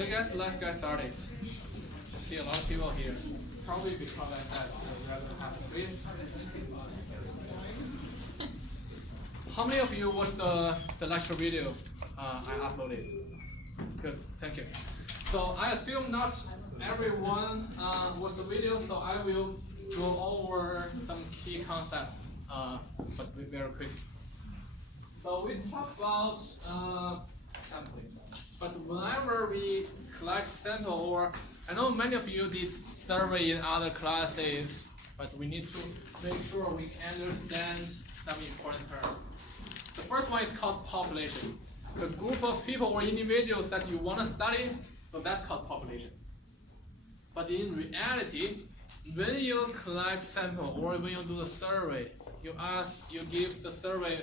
Okay guys, let's get started. I see a lot of people here. Probably because I said we are going to have a brief. How many of you watched the lecture video I uploaded? Good, thank you. So I assume not everyone watched the video, so I will go over some key concepts, but very quick. So we talked about sampling, but whenever we collect sample, or I know many of you did survey in other classes, but we need to make sure we understand some important terms. The first one is called population. The group of people or individuals that you want to study, so that's called population. But in reality, when you collect sample or when you do the survey, you give the survey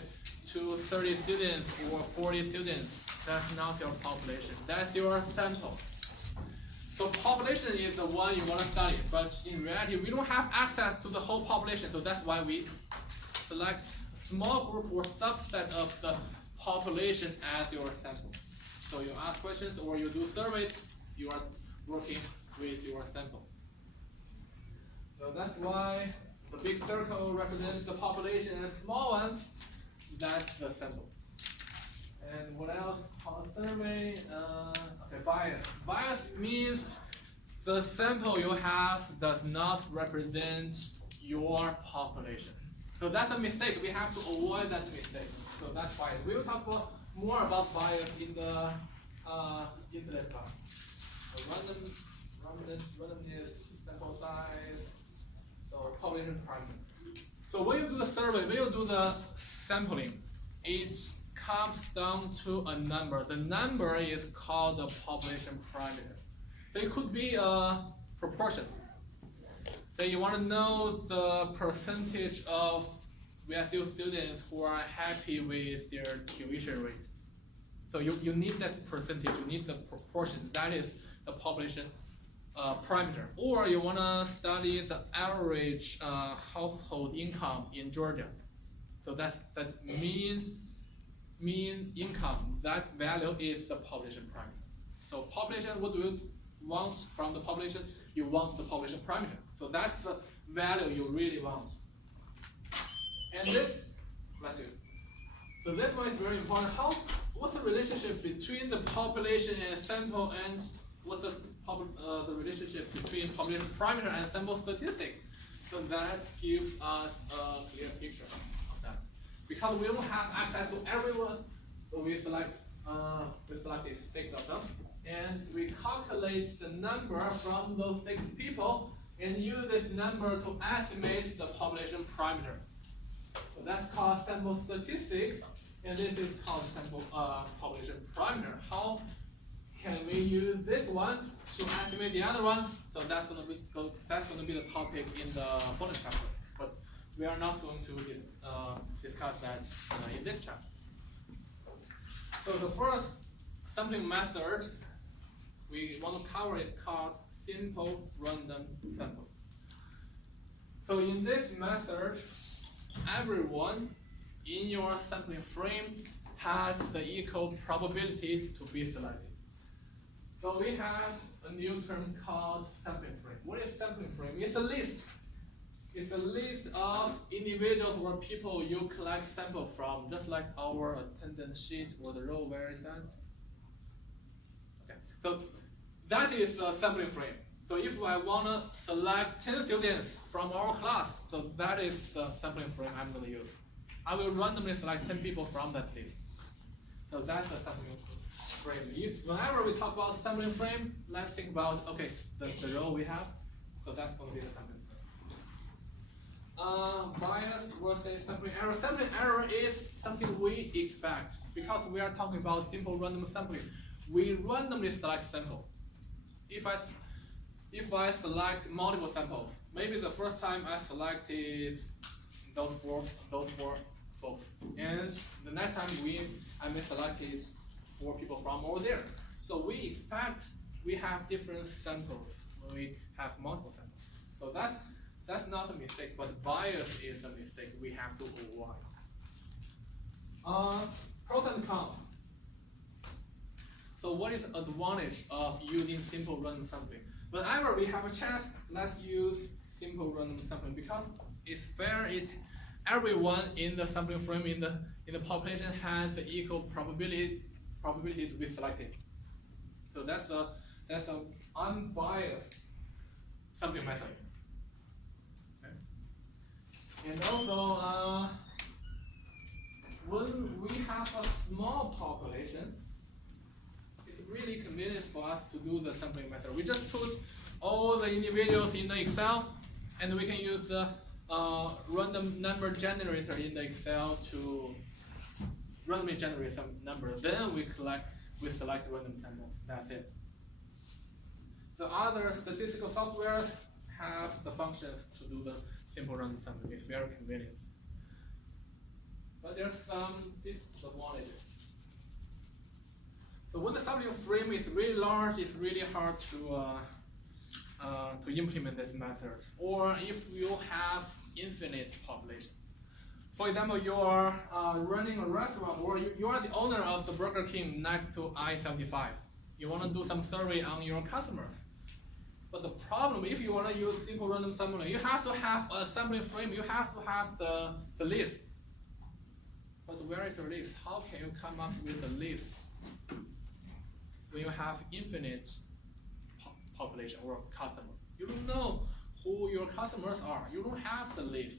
to 30 students or 40 students, that's not your population, that's your sample. So population is the one you want to study, but in reality, we don't have access to the whole population, so that's why we select a small group or subset of the population as your sample. So you ask questions or you do surveys, you are working with your sample. So that's why the big circle represents the population and the small one, that's the sample. And what else? On survey, okay, bias. Bias means the sample you have does not represent your population. So that's a mistake. We have to avoid that mistake. So that's why we will talk more about bias in the this class. So randomness, sample size, so population parameter. So when you do the survey, when you do the sampling, it comes down to a number. The number is called the population parameter. So it could be a proportion. So you want to know the percentage of VSU students who are happy with their tuition rate. So you need that percentage, you need the proportion, that is the population parameter. Or you want to study the average household income in Georgia. So that's that mean income, that value is the population parameter. So population, what do you want from the population? You want the population parameter. So that's the value you really want. And this, let's do. So this one is very important. What's the relationship between the population and sample, and what's the relationship between population parameter and sample statistic? So that gives us a clear picture of that. Because we don't have access to everyone, so we selected 6 of them, and we calculate the number from those 6 people and use this number to estimate the population parameter. So that's called sample statistic, and this is called sample population parameter. How can we use this one to estimate the other one? So that's going to be the topic in the following chapter. But we are not going to discuss that in this chapter. So the first sampling method we want to cover is called simple random sample. So in this method, everyone in your sampling frame has the equal probability to be selected. So we have a new term called sampling frame. What is sampling frame? It's a list. It's a list of individuals or people you collect sample from, just like our attendance sheet or the row where it's at. Okay. So that is the sampling frame. So if I want to select 10 students from our class, so that is the sampling frame I'm going to use. I will randomly select 10 people from that list. So that's the sampling frame. Whenever we talk about sampling frame, let's think about, okay, the row we have. So that's going to be the sampling frame. Bias versus sampling error. Sampling error is something we expect because we are talking about simple random sampling. We randomly select sample. If I select multiple samples, maybe the first time I selected those four folks, and the next time I may selected 4 people from over there. So we expect we have different samples when we have multiple samples. So that's not a mistake, but bias is a mistake we have to avoid. Pros and cons. So what is the advantage of using simple random sampling? Whenever we have a chance, let's use simple random sampling because it's fair. Everyone in the sampling frame in the population has equal probability to be selected. So that's a unbiased sampling method. Okay. And also, when we have a small population, it's really convenient for us to do the sampling method. We just put all the individuals in the Excel, and we can use the random number generator in the Excel to randomly generate some number. Then we select random samples. That's it. The other statistical softwares have the functions to do the simple random sampling. It's very convenient. But there's some disadvantages. So when the sampling frame is really large, it's really hard to implement this method. Or if you have infinite population. For example, you are running a restaurant, or you are the owner of the Burger King next to I-75. You want to do some survey on your customers. But the problem, if you want to use simple random sampling, you have to have a sampling frame. You have to have the list. But where is the list? How can you come up with a list when you have infinite population or customer? You don't know who your customers are. You don't have the list.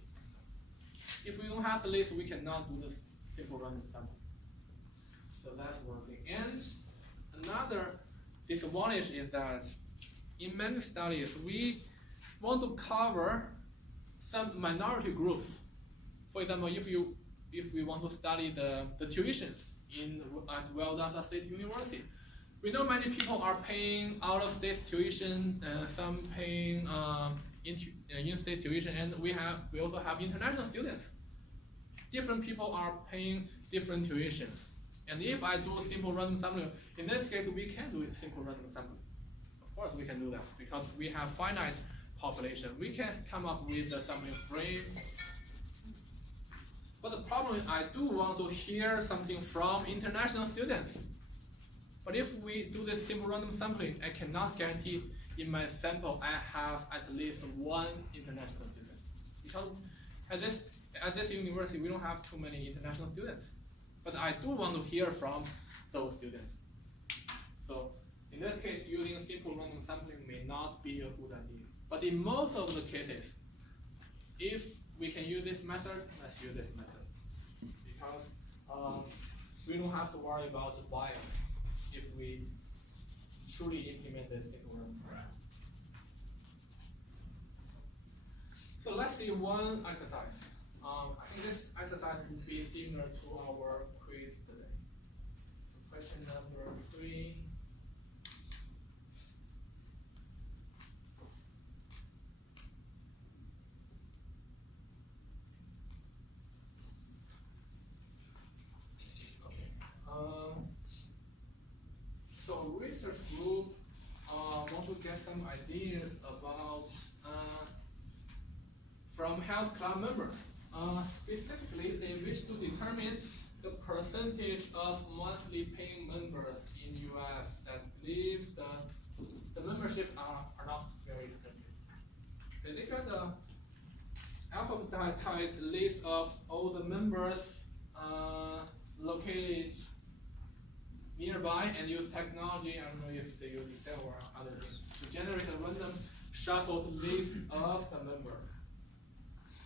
If we don't have the list, we cannot do the simple random sampling. So that's one thing. And another disadvantage is that in many studies, we want to cover some minority groups. For example, if we want to study the tuitions at Valdosta State University, we know many people are paying out-of-state tuition, some paying in-state tuition, and we also have international students. Different people are paying different tuitions. And if I do simple random sampling, in this case, we can do simple random sampling. Of course, we can do that because we have finite population. We can come up with the sampling frame. But the problem is I do want to hear something from international students. But if we do this simple random sampling, I cannot guarantee in my sample I have at least one international student. Because at this university, we don't have too many international students. But I do want to hear from those students. So in this case, using simple random sampling may not be a good idea. But in most of the cases, if we can use this method, let's use this method. Because we don't have to worry about the bias if we truly implement this simple random sampling. So let's see one exercise. I think this exercise will be similar to our quiz today. So question number 3. So a research group want to get some ideas about from health club members. Specifically, they wish to determine the percentage of monthly paying members in US that believe the membership are not very expensive. So they got the alphabetized list of all the members located nearby and use technology. I don't know if they use Excel or other things to generate a random shuffled list of the members.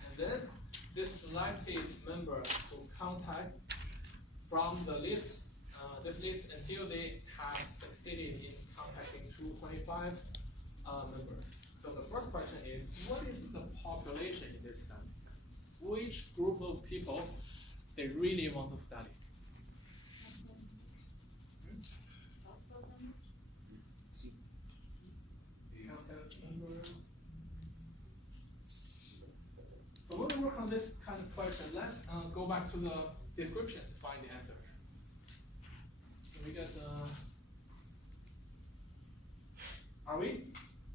And then this selected member to contact from the list, this list until they have succeeded in contacting 225 members. So the first question is, what is the population in this study? Which group of people they really want to study? So when we work on this kind of question, let's go back to the description to find the answers. So we get,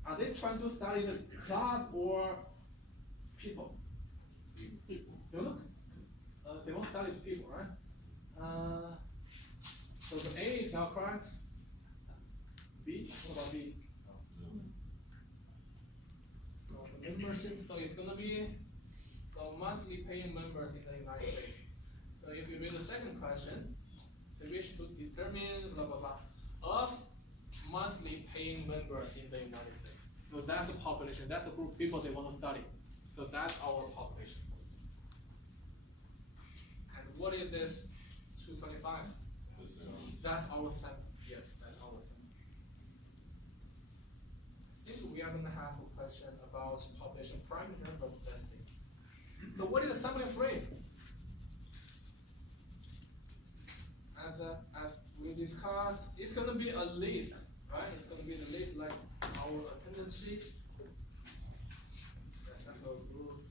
are they trying to study the club or people? People. You look, they won't study the people, right? So the A is not correct. B? What about B? So the membership, so it's gonna be monthly paying members in the United States. So if you read the second question, they wish to determine blah blah blah of monthly paying members in the United States. So that's the population, that's the group of people they want to study. So that's our population. And what is this 225? That's our sample. Yes, that's our sample. I think we are going to have a question about population parameter, but let's see. So what is the sampling frame? As we discussed, it's going to be a list, right? It's going to be the list like our attendance sheet. The sample group.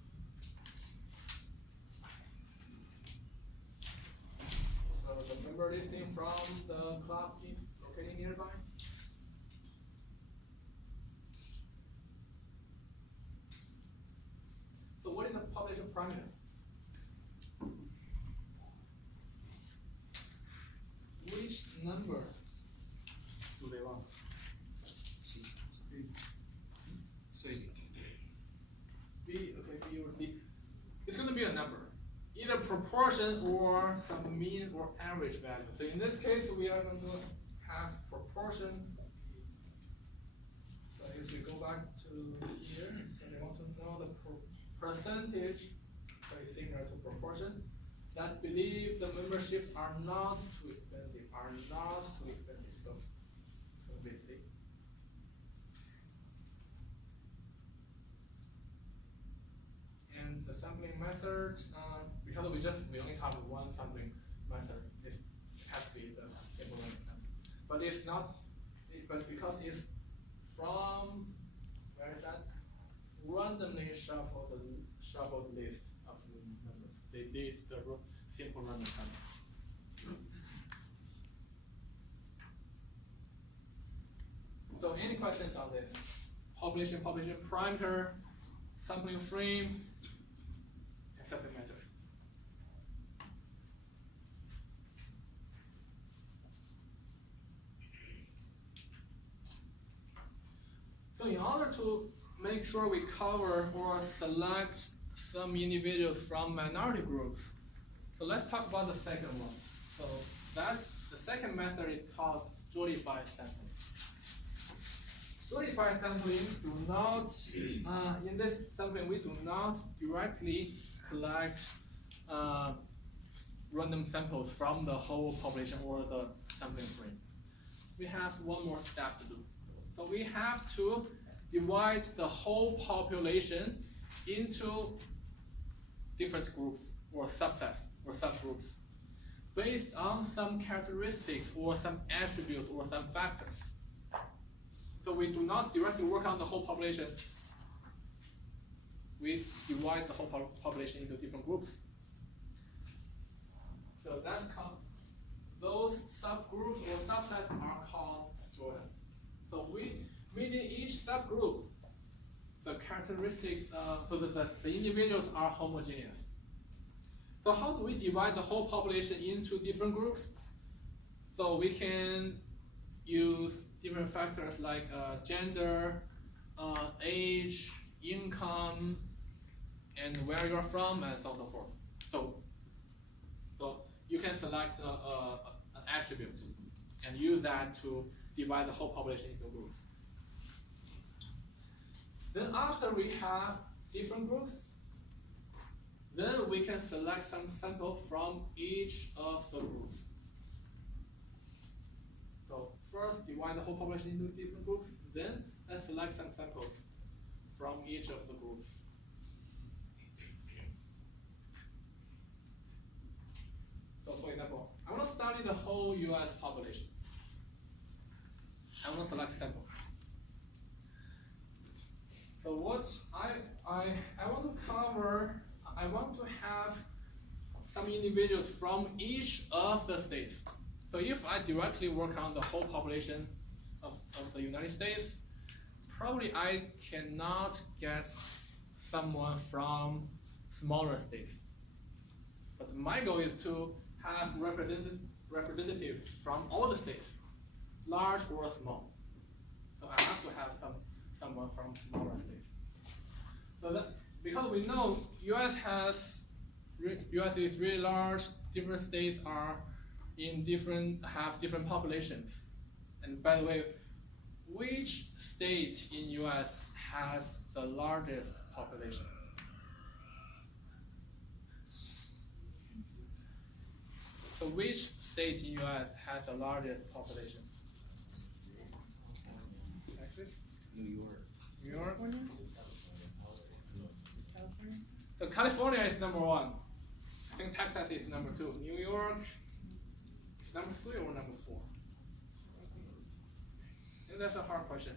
So the member listing from the club located nearby. So what is the population parameter? Which number do they want? C. B, okay, B or C. It's going to be a number, either proportion or some mean or average value. So in this case, we are going to have proportion. So if we go back to here, so they want to know the percentage, so it's similar to proportion, that believe the memberships are not too expensive, So it's going to be C. And the sampling method, because we only have one sampling method, it has to be the simple learning method. But it's not, but because it's from, where is that? Randomly shuffled list of the members. They did the simple random sample. So any questions on this? Population parameter, sampling frame, and sampling method. So in order to make sure we cover or select some individuals from minority groups, so let's talk about the second one. So that's the second method is called stratified sampling. Stratified sampling do not, in this sampling, we do not directly collect random samples from the whole population or the sampling frame. We have one more step to do. So we have to divide the whole population into different groups or subsets or subgroups based on some characteristics or some attributes or some factors. So we do not directly work on the whole population. We divide the whole population into different groups. So that's called, those subgroups or subsets are called strata. So within each subgroup, the characteristics, so the individuals are homogeneous. So how do we divide the whole population into different groups? So we can use different factors like gender, age, income, and where you're from, and so on and so forth. So you can select an attribute and use that to divide the whole population into groups. Then after we have different groups, then we can select some sample from each of the groups. So first divide the whole population into different groups, then let's select some samples from each of the groups. So for example, I want to study the whole US population. I want to select sample. So what I want to cover, I want to have some individuals from each of the states. So if I directly work on the whole population of the United States, probably I cannot get someone from smaller states. But my goal is to have representatives from all the states, large or small. have to have someone from smaller states. So that, because we know US is really large, different states are have different populations. And by the way, which state in US has the largest population? So which state in US has the largest population? Actually? New York. New York? California? So California is number 1. I think Texas is number 2. New York is number 3 or number 4? I think that's a hard question.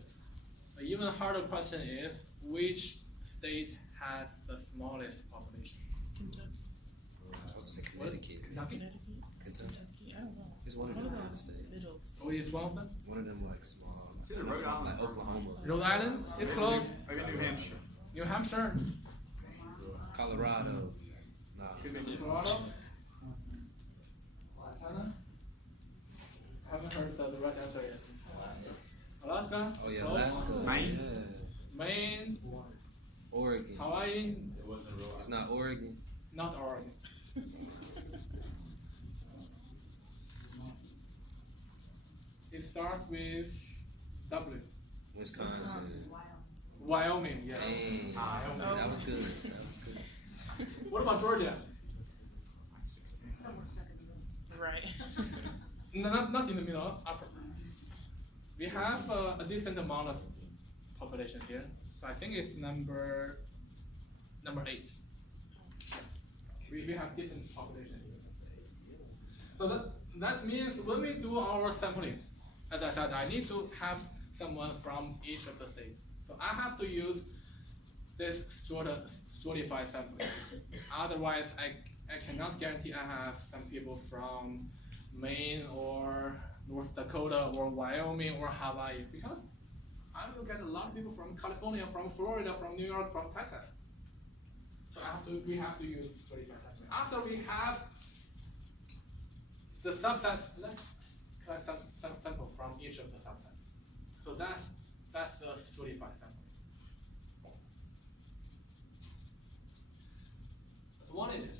An even harder question is which state has the smallest population? I was saying Connecticut. Kentucky? Connecticut? Kentucky. Kentucky? I don't know. It's one of One them. of those middle states. Oh, it's one of them? One of them like small. It's either Rhode Island like or Oklahoma. Rhode Island? It's close. Maybe New Hampshire. New Hampshire? Colorado. Nah. Could be Colorado? Montana? I haven't heard the right answer yet. Alaska? Oh yeah, Close. Alaska. Maine. Yeah. Maine? Oregon. Hawaii? It's not Oregon. Not Oregon. It starts with W. Wisconsin. Wyoming, yeah. Dang. That was good. That was good. What about Georgia? Right. No, not in the middle, upper. We have a decent amount of population here. So I think it's number 8. We have different population here. So that means when we do our sampling, as I said, I need to have someone from each of the states. So I have to use this stratified sampling. Otherwise, I cannot guarantee I have some people from Maine or North Dakota or Wyoming or Hawaii, because I will get a lot of people from California, from Florida, from New York, from Texas. So we have to use stratified sampling. After we have the subsets, let's collect some sample from each of the subsets. So that's the stratified sampling. So what it is?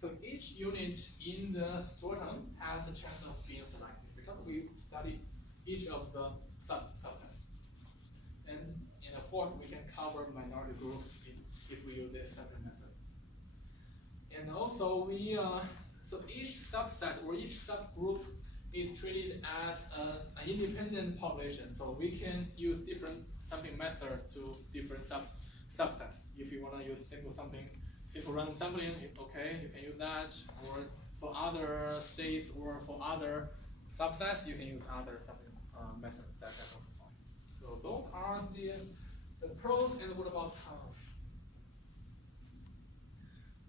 So each unit in the stratum has a chance of being selected because we study each of the subsets. And in a fourth, we can cover minority groups if we use this sampling method. And also so each subset or each subgroup is treated as an independent population. So we can use different sampling methods to different subsets. If you want to use simple random sampling, okay, you can use that. Or for other states or for other subsets, you can use other sampling methods. That's also fine. So those are the pros, and what about cons?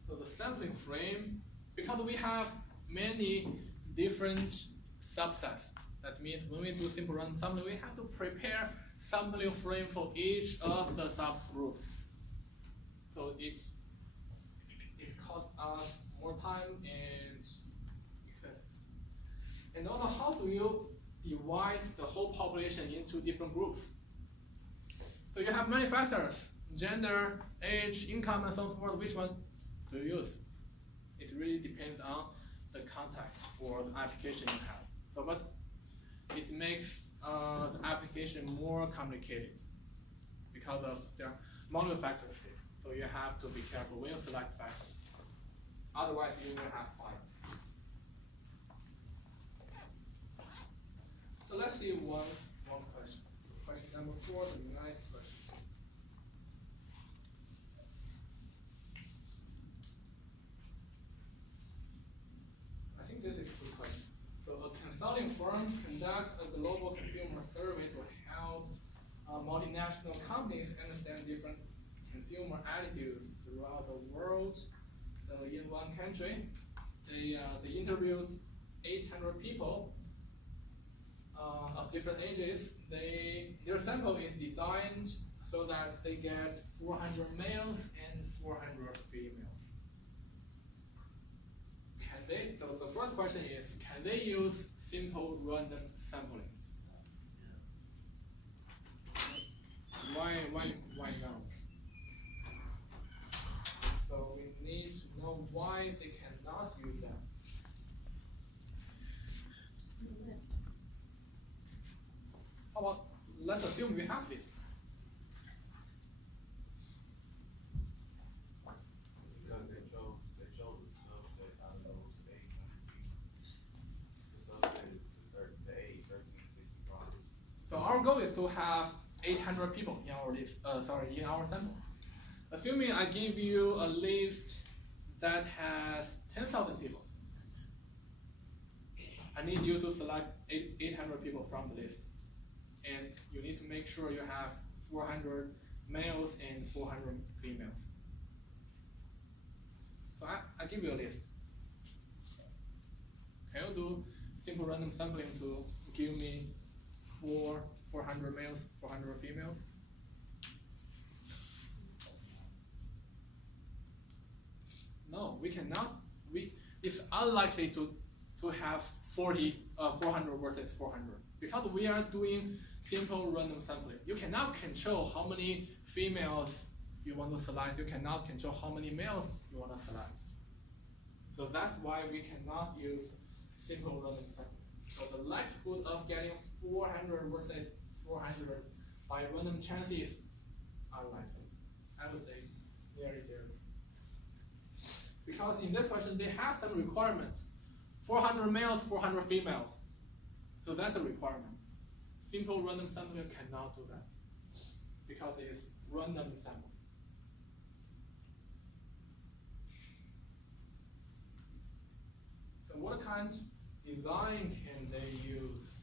So the sampling frame, because we have many different subsets, that means when we do simple random sampling, we have to prepare sampling frame for each of the subgroups. So it costs us more time and expenses. And also, how do you divide the whole population into different groups? So you have many factors: gender, age, income, and so on and so forth. Which one do you use? It really depends on the context or the application you have. So, but it makes the application more complicated because of there are multiple factors here. So you have to be careful when you select factors. Otherwise, you will have bias. So let's see one question. Question number 4, the nice question. I think this is a good question. So a consulting firm conducts a global consumer survey to help multinational companies understand different consumer attitudes throughout the world. So in one country, they interviewed 800 people of different ages. Their sample is designed so that they get 400 males and 400 females. So the first question is, can they use simple random sampling? let's assume we have this. Because they chose the subset out of those 800 people. The subset is the 13 to 65. So our goal is to have 800 people in our list. In our sample. Assuming I give you a list that has 10,000 people, I need you to select 800 people from the list, and you need to make sure you have 400 males and 400 females. So I give you a list. Can you do simple random sampling to give me 400 males, 400 females? No, we cannot. It's unlikely to have 400 versus 400 because we are doing simple random sampling. You cannot control how many females you want to select. You cannot control how many males you want to select. So that's why we cannot use simple random sampling. So the likelihood of getting 400 versus 400 by random chances are likely. I would say very, very. Because in this question, they have some requirements. 400 males, 400 females. So that's a requirement. Simple random sampling cannot do that because it is random sample. So what kind of design can they use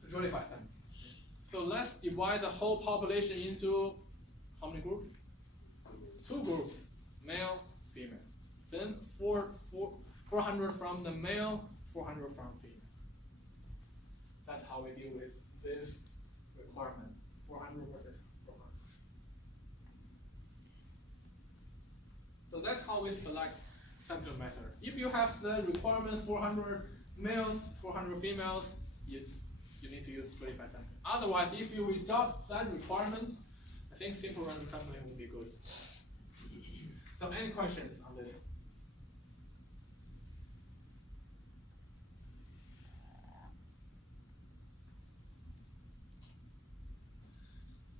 to stratify them? So let's divide the whole population into how many groups? 2 groups, male, female. Then 400 from the male, 400 from female. That's how we deal with this requirement, 400 versus 400. So that's how we select sampling method. If you have the requirement 400 males, 400 females, you need to use stratified sampling. Otherwise, if you without that requirement, I think simple random sampling would be good. So any questions on this?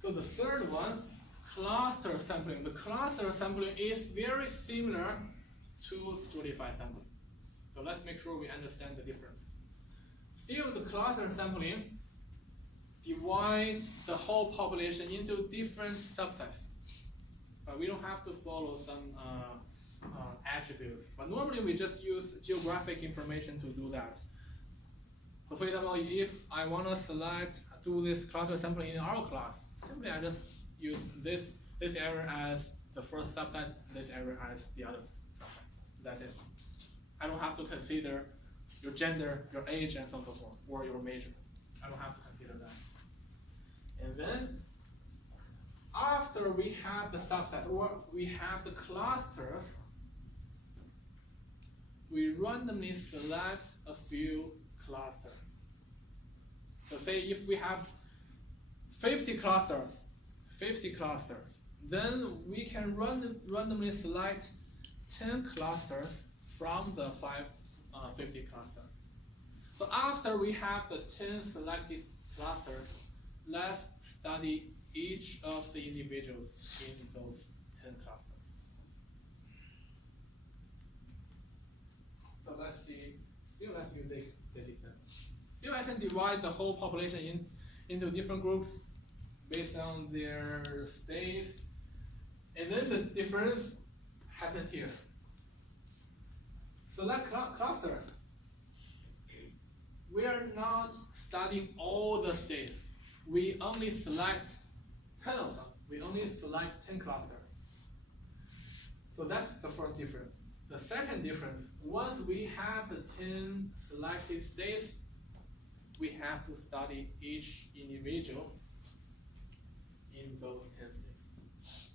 So the third one, cluster sampling. The cluster sampling is very similar to stratified sampling. So let's make sure we understand the difference. Still, the cluster sampling divides the whole population into different subsets. But we don't have to follow some attributes. But normally we just use geographic information to do that. So for example, if I want to do this cluster sampling in our class, simply I just use this area as the first subset, this area as the other subset. That's it. I don't have to consider your gender, your age, and so on and so forth, or your major. I don't have to consider that. And then, after we have the subset, or we have the clusters, we randomly select a few clusters. So say if we have 50 clusters, then we can randomly select 10 clusters from the 50 clusters. So after we have the 10 selected clusters, let's study each of the individuals in those 10 clusters. So let's see, let's use this example. Here I can divide the whole population into different groups based on their states, and then the difference happens here. Select clusters. We are not studying all the states. We only select 10 of them. We only select 10 clusters. So that's the first difference. The second difference, once we have the 10 selected states, we have to study each individual in those 10 states.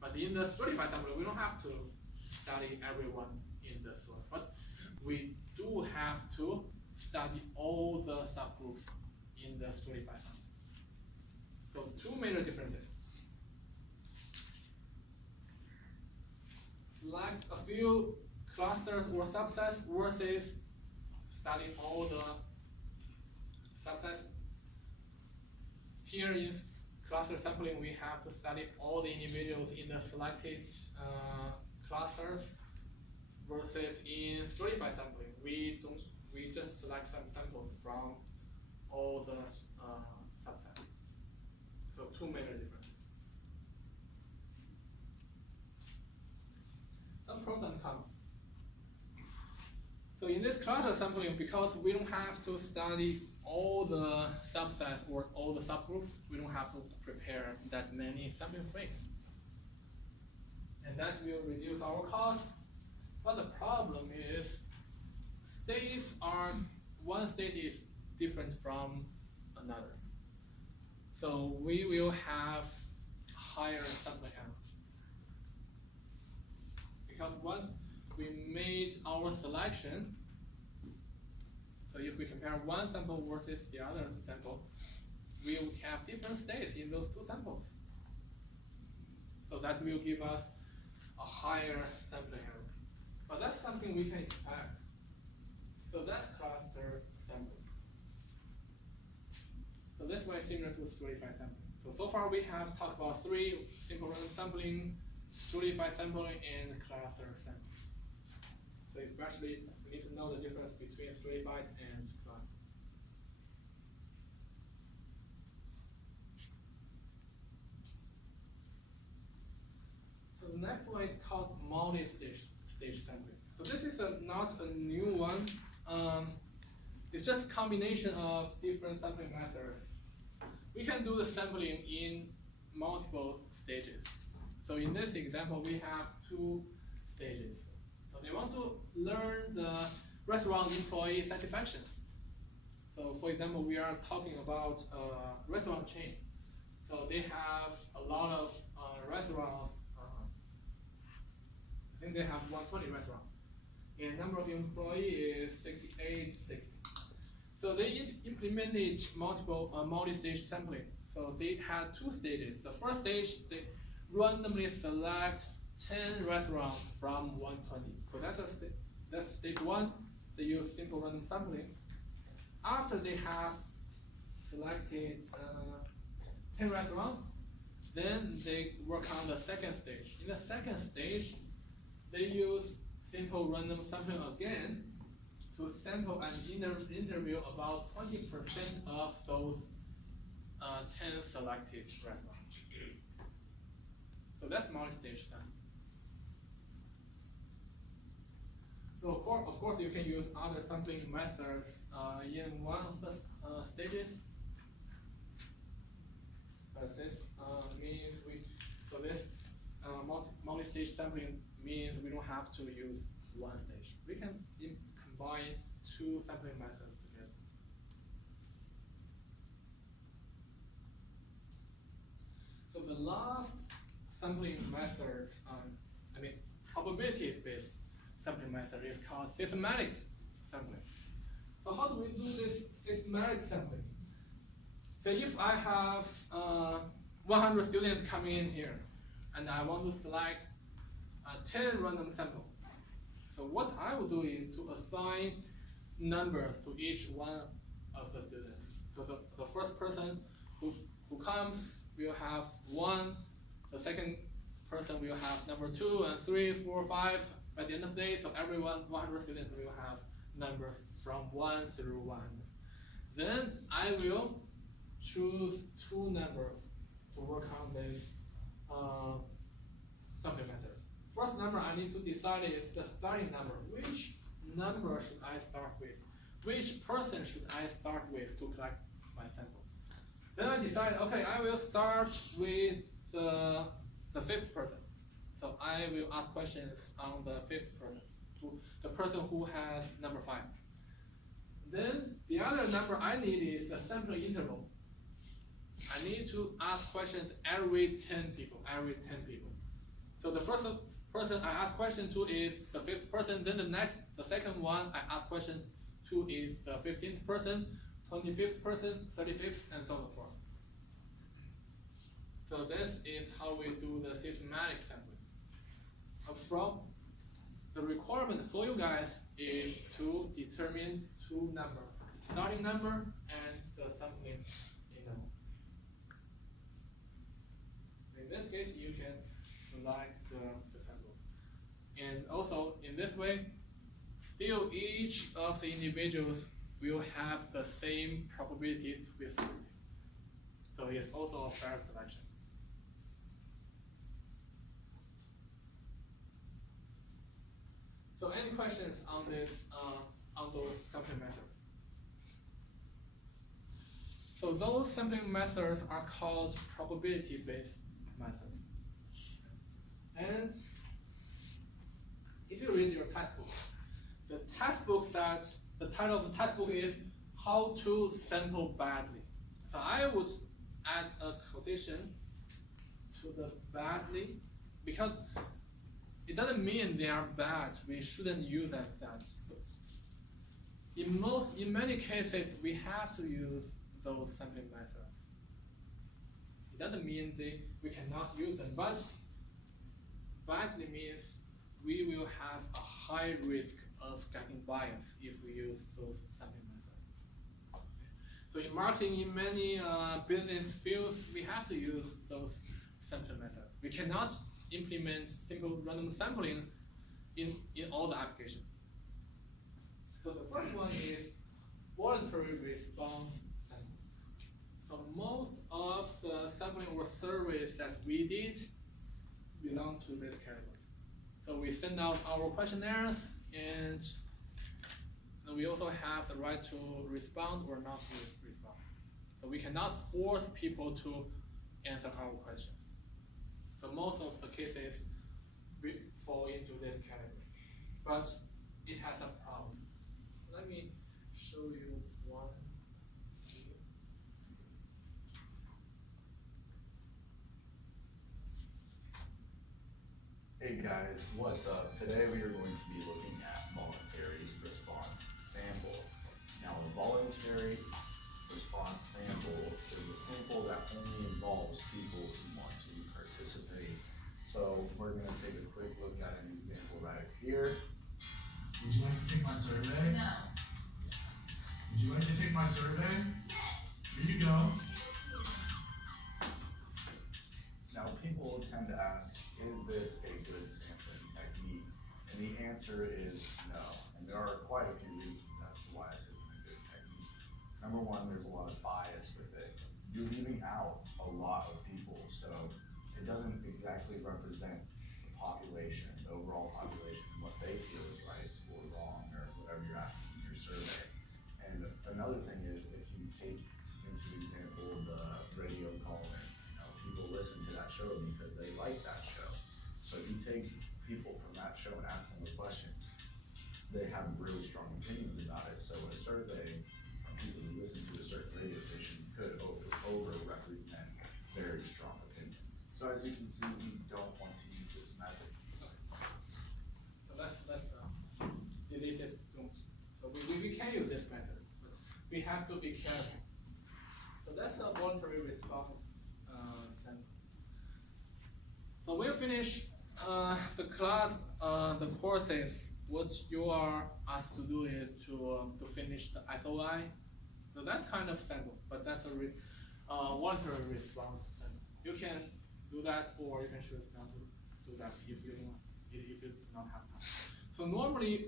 But in the stratified sample, we don't have to study everyone in the story, but we do have to study all the subgroups in the stratified sample. So 2 major differences. Select a few clusters or subsets versus study all the subsets here in cluster sampling, we have to study all the individuals in the selected clusters, versus in stratified sampling, we just select some samples from all the subsets. So two major differences. Some pros and cons. So in this cluster sampling, because we don't have to study all the subsets or all the subgroups, we don't have to prepare that many sampling frames. And that will reduce our cost. But the problem is, one state is different from another. So we will have higher sampling error. Because once we made our selection, so if we compare one sample versus the other sample, we will have different states in those two samples. So that will give us a higher sampling error. But that's something we can expect. So that's cluster sampling. So this one is similar to stratified sampling. So far we have talked about three: simple random sampling, stratified sampling, and cluster sampling. So especially we need to know the difference between stratified and cluster. So the next one is called multi-stage sampling. So this is not a new one. It's just a combination of different sampling methods. We can do the sampling in multiple stages. So in this example, we have two stages. So they want to learn the restaurant employee satisfaction. So for example, we are talking about a restaurant chain. So they have a lot of restaurants. I think they have 120 restaurants. And number of employees is 68,000. So they implemented multi-stage sampling. So they had two stages. The first stage, they randomly select 10 restaurants from 120. So that's stage one. They use simple random sampling. After they have selected 10 restaurants, then they work on the second stage. In the second stage, they use simple random sampling again to sample and interview about 20% of those 10 selected restaurants. So that's multi-stage sampling. So of course, you can use other sampling methods in one of the stages. But this means this multi-stage sampling means we don't have to use one stage. We can combine two sampling methods together. So the last sampling method, probability-based sampling method is called systematic sampling. So how do we do this systematic sampling? So if I have 100 students coming in here, and I want to select 10 random samples. So what I will do is to assign numbers to each one of the students. So the first person who comes will have 1, the second person will have number 2 and 3, 4, 5 by the end of the day. So everyone, 100 students will have numbers from 1 through 1. Then I will choose 2 numbers to work on this sampling method. First number I need to decide is the starting number. Which number should I start with? Which person should I start with to collect my sample? Then I decide, okay, I will start with the 5th person. So I will ask questions on the 5th person, the person who has number 5. Then the other number I need is the sampling interval. I need to ask questions every 10 people. So the first person I ask question to is the 5th person. Then the second one I ask questions to is the 15th person, 25th person, 35th, and so on and forth. So this is how we do the systematic sampling. From the requirement for you guys is to determine 2 numbers: starting number and the sampling interval. In this case, you can select the sample. And also, in this way, still each of the individuals will have the same probability to be selected. So it's also a fair selection. So any questions on this, on those sampling methods? So those sampling methods are called probability-based methods. And if you read your textbook, the title of the textbook is How to Sample Badly. So I would add a quotation to the badly, because it doesn't mean they are bad. We shouldn't use that. In many cases, we have to use those sampling methods. It doesn't mean we cannot use them, but badly means we will have a high risk of getting bias if we use those sampling methods. So in marketing, in many business fields, we have to use those sampling methods. We cannot implement simple random sampling in all the applications. So the first one is voluntary response sampling. So most of the sampling or surveys that we did belong to this category. So we send out our questionnaires, and we also have the right to respond or not to respond. So we cannot force people to answer our questions. So most of the cases we fall into this category, but it has a problem. So let me show you one. Hey guys, what's up? Today we are going to be looking at voluntary response sample. Now a voluntary response sample is a sample that only involves people who want to participate. So we're going to take a quick look at an example right here. Would you like to take my survey? No. Would you like to take my survey? Here you go. Now people tend to ask, is this a good sampling technique? And the answer is no. And there are quite a few reasons as to why this isn't a good technique. Number one, there's a lot of bias with it. You're leaving out a lot of people, so it doesn't exactly represent the population, the overall population, and what they feel is right or wrong, or whatever you're asking in your survey. And another thing is, if you take into example the radio call-in, people listen to that show because they like that show. So if you take people from that show and ask them a question, they have really strong opinions about it. So a survey from people who listen to a certain radio station could over-represent very strong opinions. So as you can see, we don't want to use this method. So let's delete this. So we can use this method, but we have to be careful. So that's a voluntary response sample. So when you finish the class, the courses, what you are asked to do is to finish the SOI. So that's kind of sample, but that's a voluntary response sample. You can do that, or you can choose not to do that if you do not have time. So normally,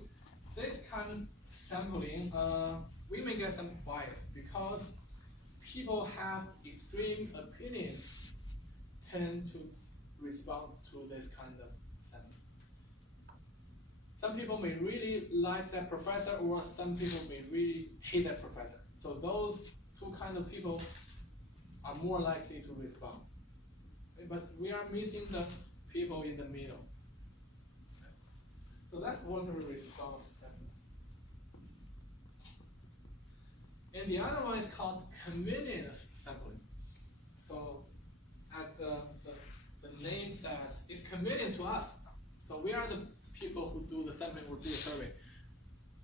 this kind of sampling, we may get some bias because people have extreme opinions tend to respond to this kind of sampling. Some people may really like that professor, or some people may really hate that professor. So those two kinds of people are more likely to respond. But we are missing the people in the middle. So that's voluntary response sampling. And the other one is called convenience sampling. So as the name says, it's convenient to us. So we are the people who do the sampling or do the survey.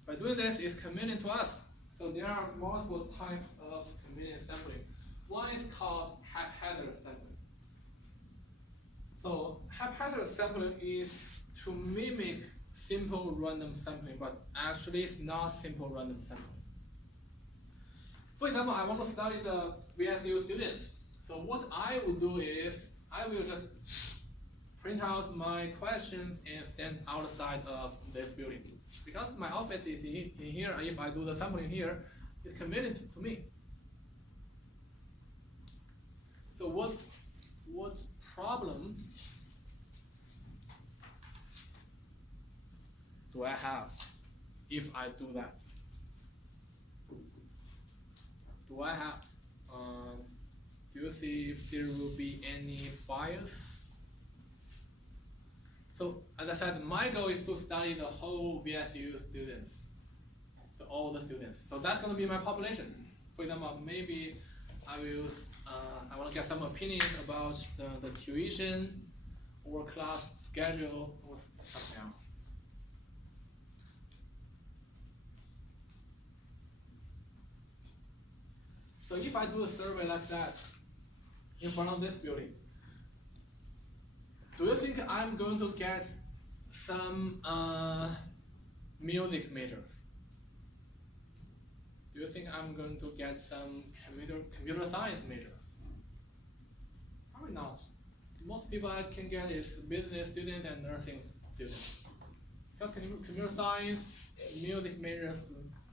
By doing this, it's convenient to us. So there are multiple types of convenience sampling. One is called haphazard sampling. So haphazard sampling is to mimic simple random sampling, but actually it's not simple random sampling. For example, I want to study the VSU students. So what I would do is, I will just print out my questions and stand outside of this building. Because my office is in here, if I do the sampling here, it's convenient to me. So what problem do I have if I do that? Do I have, do you see if there will be any bias? So as I said, my goal is to study the whole VSU students, all the students. So that's going to be my population. For example, maybe I will, I want to get some opinions about the tuition or class schedule or something else. So if I do a survey like that in front of this building, do you think I'm going to get some music majors? Do you think I'm going to get some computer science majors? Probably not. Most people I can get is business students and nursing students. Because computer science, music majors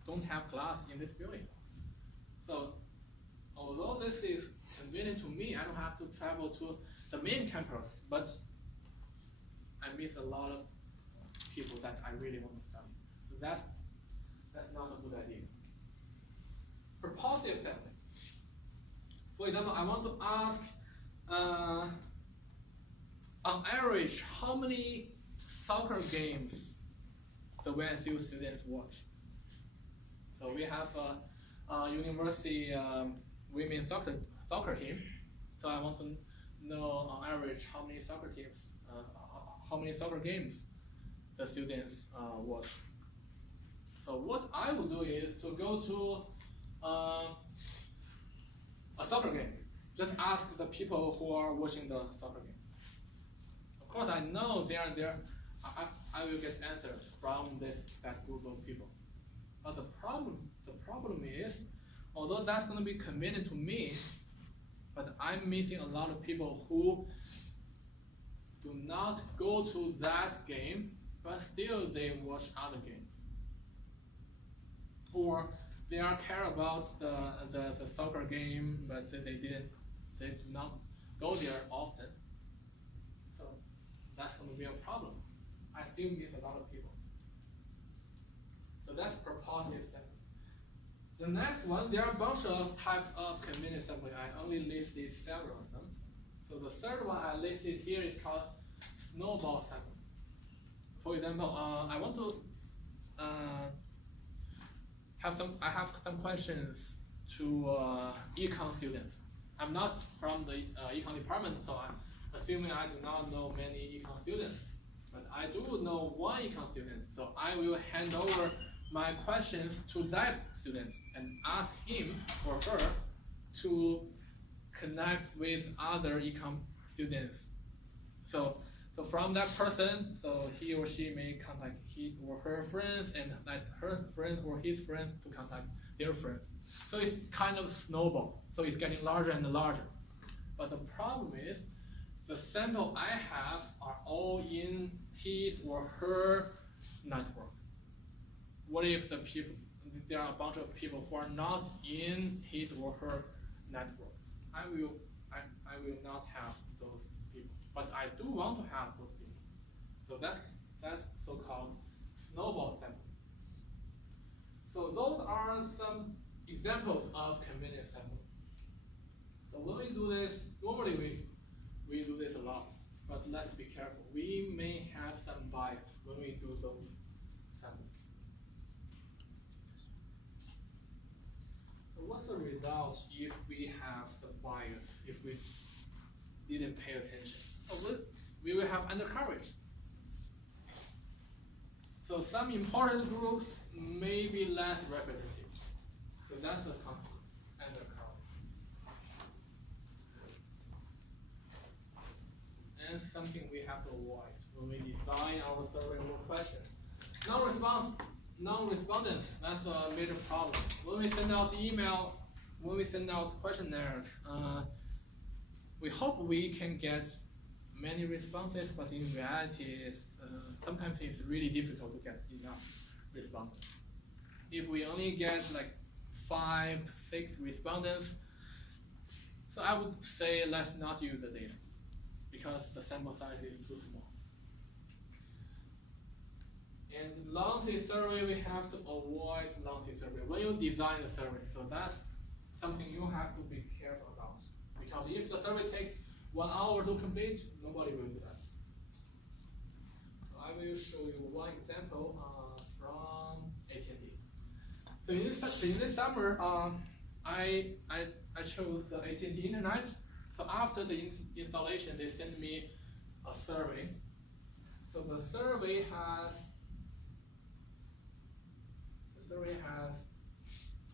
don't have class in this building. So although this is convenient to me, I don't have to travel to the main campus, but I miss a lot of people that I really want to study. So that's not a good idea. Purposive sampling. For example, I want to ask, on average, how many soccer games the VSU students watch? So we have a university women's soccer team. So I want to know on average how many soccer teams, how many soccer games the students watch. So what I will do is to go to a soccer game. Just ask the people who are watching the soccer game. Of course, I know I will get answers from that group of people. But the problem is, although that's going to be convenient to me, but I'm missing a lot of people who do not go to that game, but still they watch other games. Or they are care about the soccer game, but they do not go there often. So that's going to be a problem. I still miss a lot of people. So that's purposive sampling. The next one, there are a bunch of types of convenient sampling. I only listed several of them. So the third one I listed here is called snowball sampling. For example, I want to I have some questions to econ students. I'm not from the econ department, so I'm assuming I do not know many econ students. But I do know one econ student, so I will hand over my questions to that student and ask him or her to connect with other econ students. So from that person, so he or she may contact his or her friends, and let her friends or his friends to contact their friends. So it's kind of snowball. So it's getting larger and larger. But the problem is, the sample I have are all in his or her network. What if there are a bunch of people who are not in his or her network? I will not have those people, but I do want to have those people. So that's so-called snowball sampling. So those are some examples of convenient sampling. So when we do this, normally we do this a lot, but let's be careful. We may have some bias when we do those sampling. So what's the result if we have some bias, if we didn't pay attention? We will have undercoverage. So some important groups may be less repetitive. So that's the concept, undercoverage. And something we have to avoid when we design our survey or question. Non-respondents, that's a major problem. When we send out email, when we send out questionnaires, we hope we can get many responses, but in reality, sometimes it's really difficult to get enough responses. If we only get like 5, 6 respondents, so I would say let's not use the data because the sample size is too small. And lengthy survey, we have to avoid lengthy survey when you design the survey. So that's something you have to be careful about. Because if the survey takes 1 hour to complete, nobody will do that. So I will show you one example from AT&T. So in this summer, I chose the AT&T Internet. So after the installation, they sent me a survey. So the survey has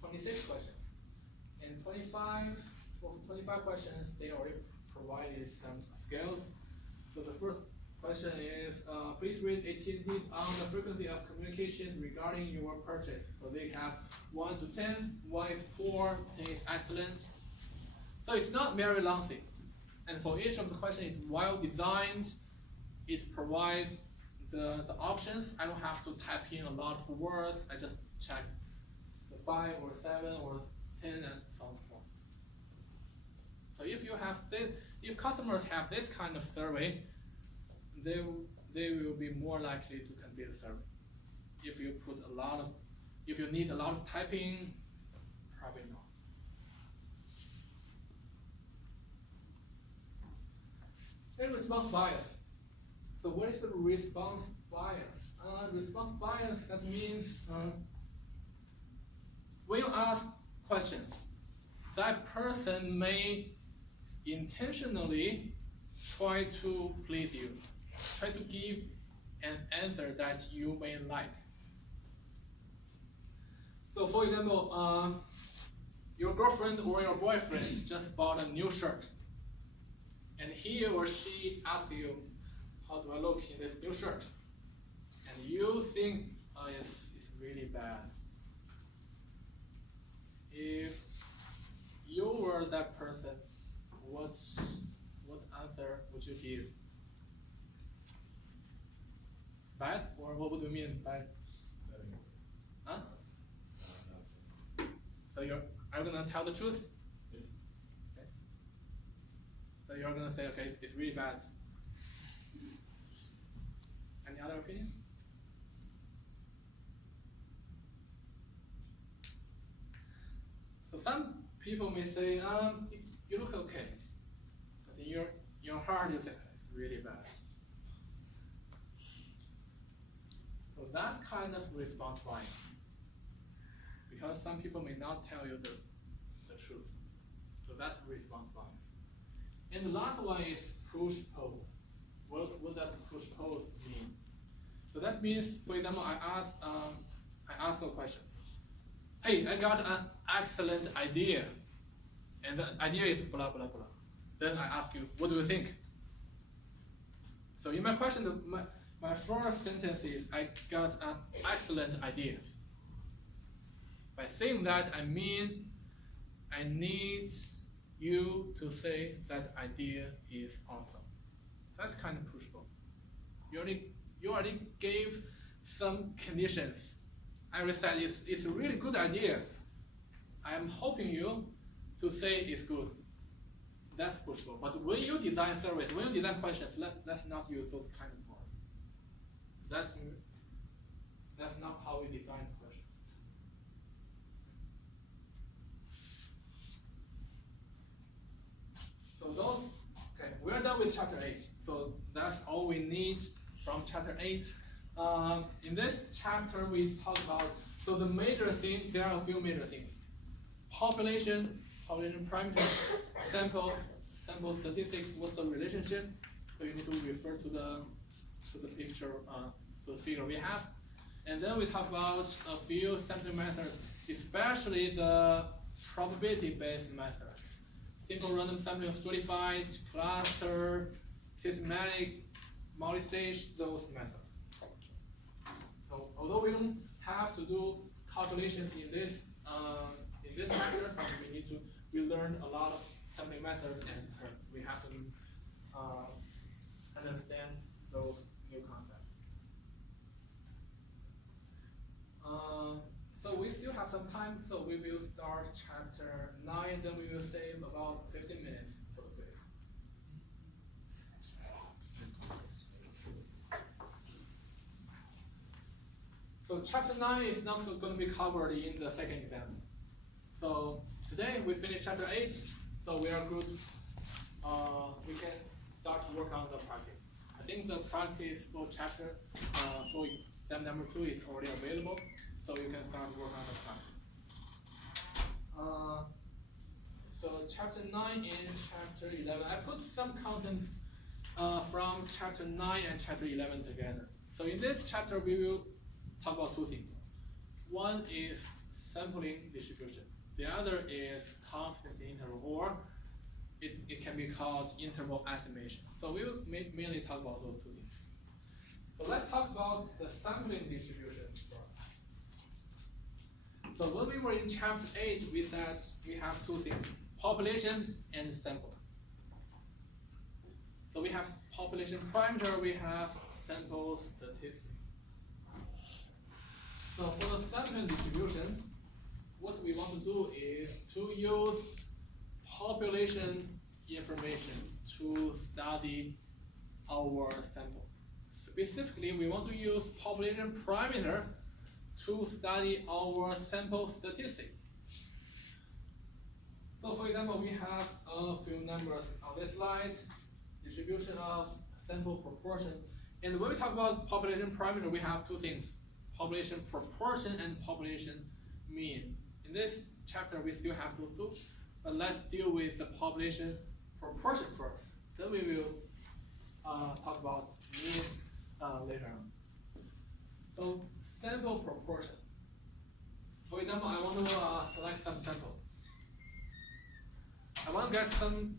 26 questions. And 25 questions, they already provided some scales. So the first question is, please rate AT&T on the frequency of communication regarding your purchase. So they have 1 to 10, 1 is poor, 10 is excellent. So it's not very lengthy. And for each of the questions, it's well designed. It provides the options. I don't have to type in a lot of words. I just check the 5 or 7 or 10 and so on and so forth. So if you have this, if customers have this kind of survey, they will be more likely to complete the survey. If you need a lot of typing, probably not. And response bias. So what is the response bias? Response bias, that means when you ask questions, that person may intentionally try to please you, try to give an answer that you may like. So for example, your girlfriend or your boyfriend just bought a new shirt, and he or she asks you, how do I look in this new shirt? And you think, oh, it's really bad. If you were that person, what answer would you give? Bad? Or what would you mean bad? Huh? So are you gonna tell the truth? Okay. So you're gonna say, okay, it's really bad. Any other opinion? So some people may say, you look okay, but in your heart you say it's really bad. So that kind of response bias, because some people may not tell you the truth. So that's response bias. And the last one is push-pull. What does push-pull mean? So that means, for example, I ask a question. Hey, I got an excellent idea, and the idea is blah blah blah. Then I ask you, what do you think? So in my question, my first sentence is, I got an excellent idea. By saying that, I mean I need you to say that idea is awesome. That's kind of push-pull. You already gave some conditions. I already said it's a really good idea. I'm hoping you to say it's good. That's push-pull. But when you design surveys, when you design questions, let's not use those kind of words. That's not how we design questions. So we're done with chapter 8. So that's all we need from chapter 8. In this chapter, we talk about, so the major thing, there are a few major things. Population parameter, sample statistics, what's the relationship? So you need to refer to the picture, to the figure we have. And then we talk about a few sampling methods, especially the probability-based method. Simple random sampling of stratified, cluster, systematic, multi-stage, those methods. So although we don't have to do calculations in this chapter, we learned a lot of sampling methods and we we have to understand those new concepts. So we still have some time, so we will start chapter 9, and then we will save about 15 minutes for the quiz. So chapter 9 is not going to be covered in the second exam. So today we finished chapter 8, so we are good. We can start to work on the practice. I think the practice for chapter, for exam number 2 is already available, so you can start to work on the practice. So chapter 9 and chapter 11, I put some contents from chapter 9 and chapter 11 together. So in this chapter, we will talk about two things. One is sampling distribution. The other is confidence interval, or it can be called interval estimation. So we will mainly talk about those two things. So let's talk about the sampling distribution first. So when we were in chapter 8, we said we have two things, population and sample. So we have population parameter, we have sample statistics. So for the sampling distribution, what we want to do is to use population information to study our sample. Specifically, we want to use population parameter to study our sample statistics. So for example, we have a few numbers on this slide, distribution of sample proportion. And when we talk about population parameter, we have two things, population proportion and population mean. In this chapter, we still have those two, but let's deal with the population proportion first. Then we will talk about mean later on. So sample proportion. For example, I want to select some sample. I want to get some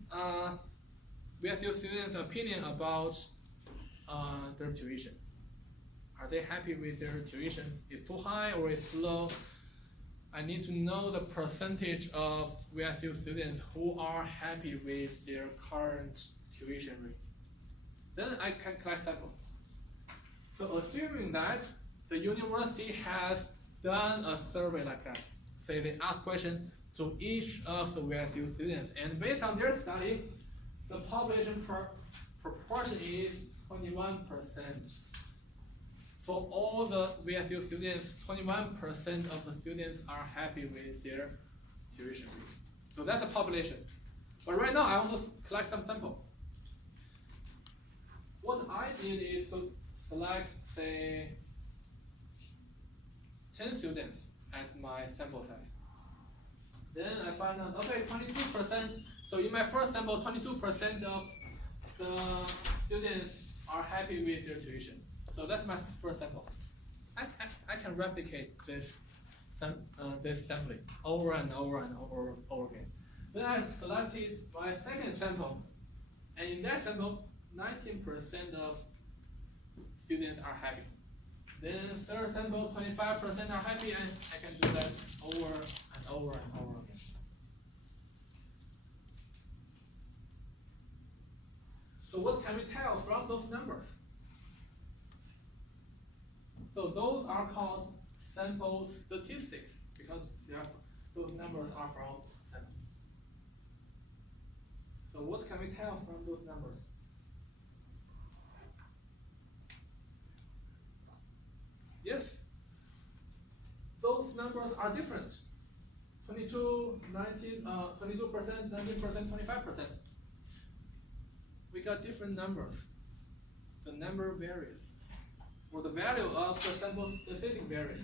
VSU students' opinion about their tuition. Are they happy with their tuition? Is too high or is too low? I need to know the percentage of VSU students who are happy with their current tuition rate. Then I can collect sample. So assuming that the university has done a survey like that, say they ask question to each of the VSU students, and based on their study, the population proportion is 21%. For all the VSU students, 21% of the students are happy with their tuition rate. So that's a population. But right now, I want to collect some sample. What I did is to select, say, 10 students as my sample size. Then I find out, okay, 22%. So in my first sample, 22% of the students are happy with their tuition. So that's my first sample. I can replicate this sampling over and over and over again. Then I selected my second sample, and in that sample, 19% of students are happy. Then third sample, 25% are happy, and I can do that over and over and over again. So what can we tell from those numbers? So those are called sample statistics because those numbers are from sample. So what can we tell from those numbers? Yes, those numbers are different. 22, 19, 22%, 19%, 25%. We got different numbers. The number varies. Or the value of the sample statistic varies.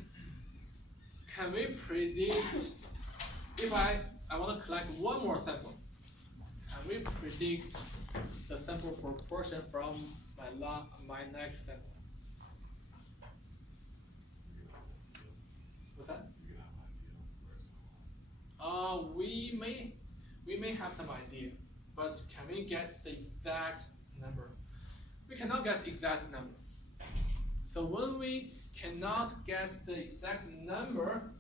Can we predict, if I want to collect one more sample, can we predict the sample proportion from my next sample? What's that? We may have some idea, but can we get the exact number? We cannot get the exact number. So when we cannot get the exact number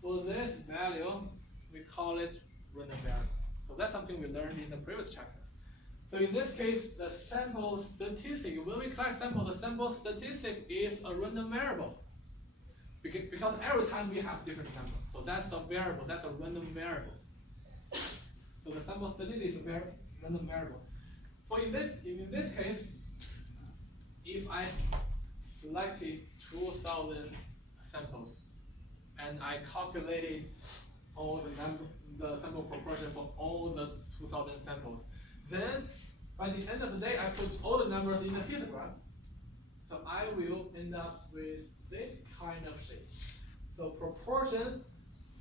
for this value, we call it random value. So that's something we learned in the previous chapter. So in this case, the sample statistic, when we collect sample, the sample statistic is a random variable. Because every time we have different samples. So that's a variable, that's a random variable. So the sample statistic is a random variable. So in this case, if I selected 2,000 samples and I calculated all the sample proportion for all the 2,000 samples, then by the end of the day, I put all the numbers in a histogram. So I will end up with this kind of shape. So proportion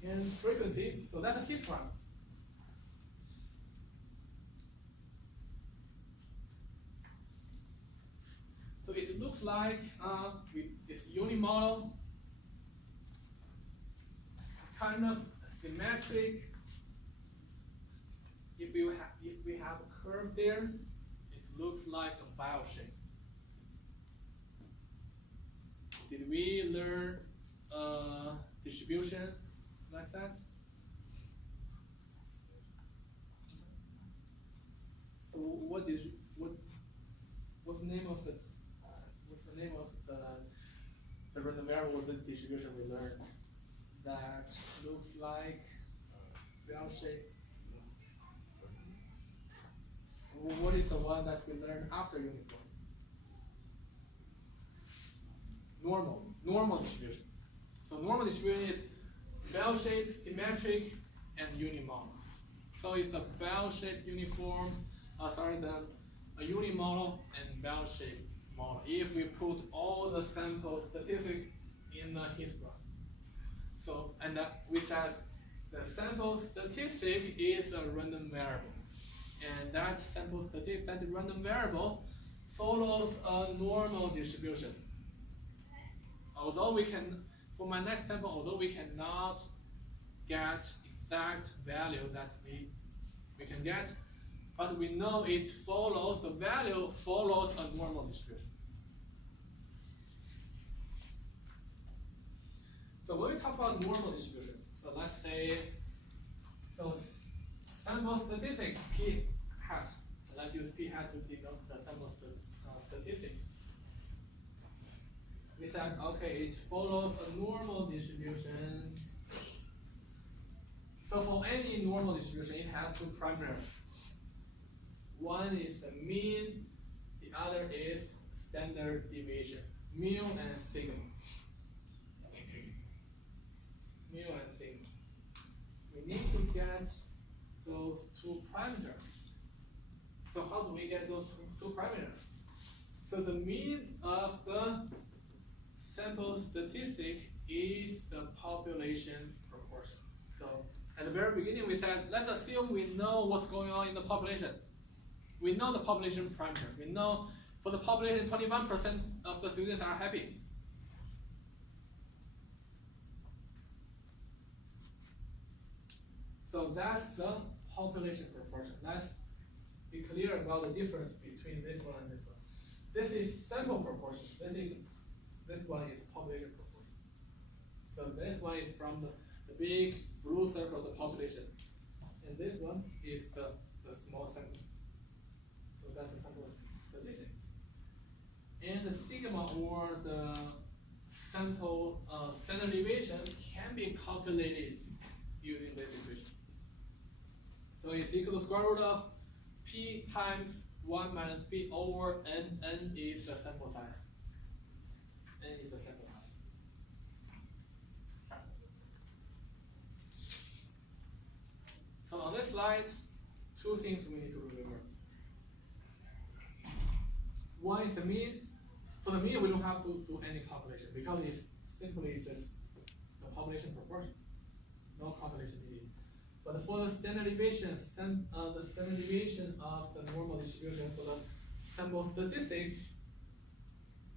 and frequency, so that's a histogram. So it looks like this unimodel, kind of symmetric. If we have a curve there, it looks like a bell shape. Did we learn distribution like that? So what's the name of the random variable distribution we learned that looks like bell shape? What is the one that we learned after uniform? Normal distribution. So normal distribution is bell shape, symmetric, and unimodal. So it's a bell shape uniform, a unimodal and bell shape model. If we put all the sample statistics in a histogram. So, and we said the sample statistic is a random variable. And that sample statistic, that random variable, follows a normal distribution. Although we can, for my next sample, although we cannot get exact value that we can get, but we know it follows, the value follows a normal distribution. So when we talk about normal distribution, so let's say, so sample statistic p hat, let's use p hat to denote the sample statistic. We said, okay, it follows a normal distribution. So for any normal distribution, it has two primaries. One is the mean, the other is standard deviation, mu and sigma. Mu and sigma. We need to get those two parameters. So how do we get those two parameters? So the mean of the sample statistic is the population proportion. So at the very beginning we said, let's assume we know what's going on in the population. We know the population parameter. We know for the population 21% of the students are happy. So that's the population proportion. Let's be clear about the difference between this one and this one. This is sample proportion. This one is population proportion. So this one is from the big blue circle, the population. And this one is the small sample. So that's the sample statistic. And the sigma or the sample standard deviation can be calculated using this equation. So it's equal to square root of p times 1 minus p over n. N is the sample size. N is the sample size. So on this slide, two things we need to remember. One is the mean. For the mean, we don't have to do any calculation because it's simply just the population proportion. No calculation needed. But for the standard deviation, the standard deviation of the normal distribution for the sample statistic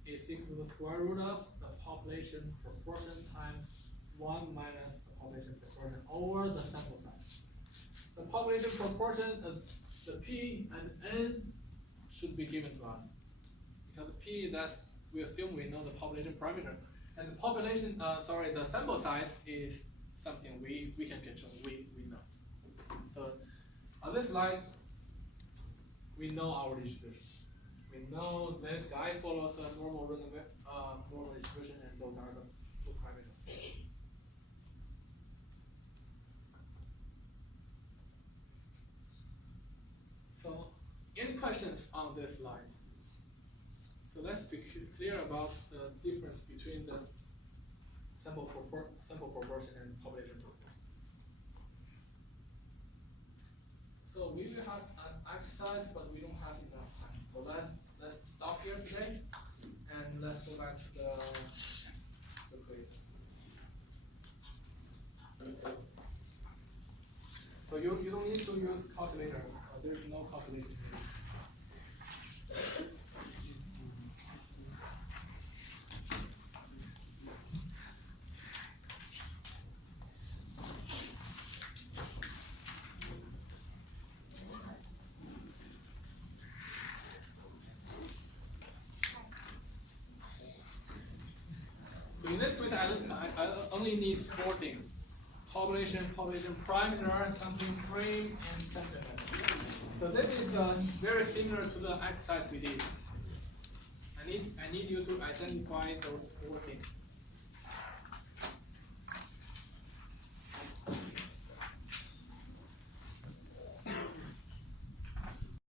is equal to the square root of the population proportion times 1 minus the population proportion over the sample size. The population proportion of the p and n should be given to us. Because p, we assume we know the population parameter. And the population, the sample size is something we can control, we know. So on this slide, we know our distribution. We know this guy follows a normal random normal distribution, and those are the two parameters. So, any questions on this slide? So let's be clear about the difference between the sample proportion and population proportion. So we will have an exercise, but we don't have enough time. So let's stop here today, and let's go back to the quiz. So you don't need to use calculator. There's no calculation. So in this quiz, I only need 4 things: population parameter, sampling frame, and sentiment. So this is very similar to the exercise we did. I need you to identify those 4 things.